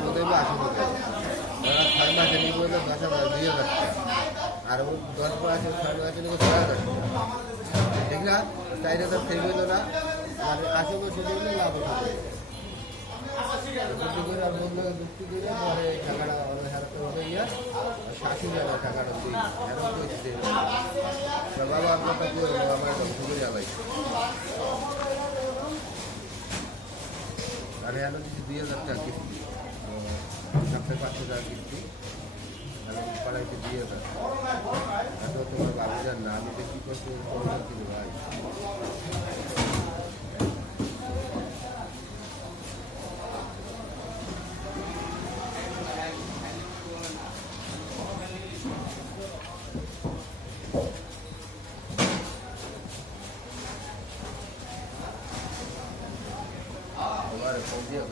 লাভও দেবে আসবো দেবে। ওরা 6 মাসে নিব হলে 10,000 টাকা, আর ও 10 মাসে 6 মাসে নিব 6,000 টাকা। ঠিক না? 4,000 থেকে হইল না, আর আসবো সেটা হলে লাভ হবে। যুক্তি করে মূল্য যুক্তি করে পরে টাকাটা হারতে হবে ইয়া 60,000 টাকাটা দিই এরকম করছে। বাবা আপনার তো আমার একটা ঘুরে যাবাই, আর এলো দিচ্ছি 2,000 টাকা কিস্তি, 500 টাকা কিস্তি, পাড়াইতে 2,000। এত তোমার বাবু যান না, আমি তো কী করছি কিন্তু ভাই। তোমার ফোন দিয়ে